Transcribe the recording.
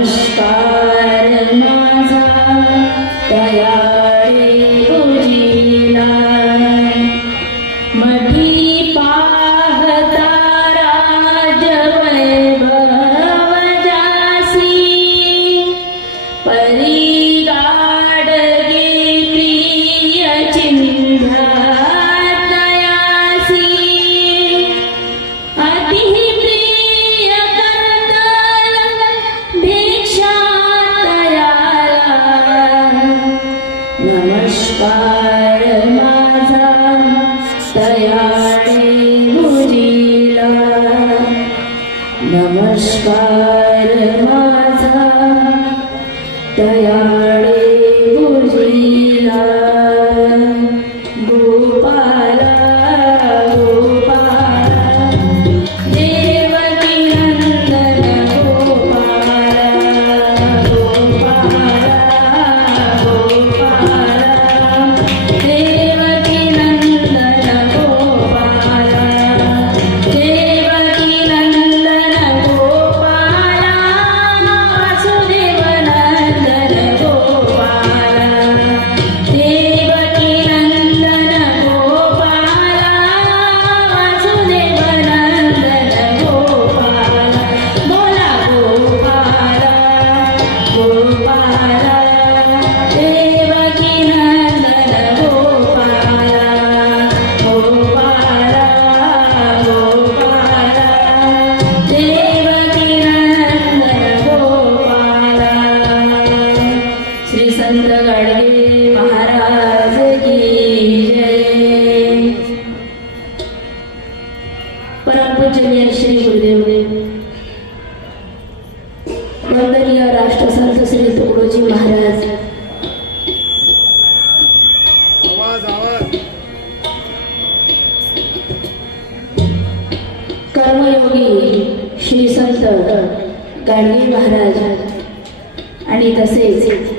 नमस्कार माझा दयाळे तुझीला मठी पाहता राज वैभव जासी परी गाडगे प्रिय चिंध्या तयासी अति प्रिय कर्तल भिक्षा तयाला नमस्कार माझा दयाळे तुझीला नमस्कार माझा दयाळे तुझीला गोपाला गोपाला देवकी नंदन गोपाला गोपाला गोपाला देवकी नंदन गोपाला देवकी नंदन गोपाला वासुदेव नंदन गोपाला देवकी नंदन गोपाला वासुदेव नंदन गोपाला बोला गोपाला गोपाला देवकी नंदन गोपाला गोपाला गोपाला देवकी नंदन गोपाला श्री संत गाडगे महाराज की जय। परमपूजनीय श्री गुरुदेव वंदनीय राष्ट्रसंत श्री तुकडोजी महाराज कर्मयोगी श्री संत गाडगे महाराज आणि तसेच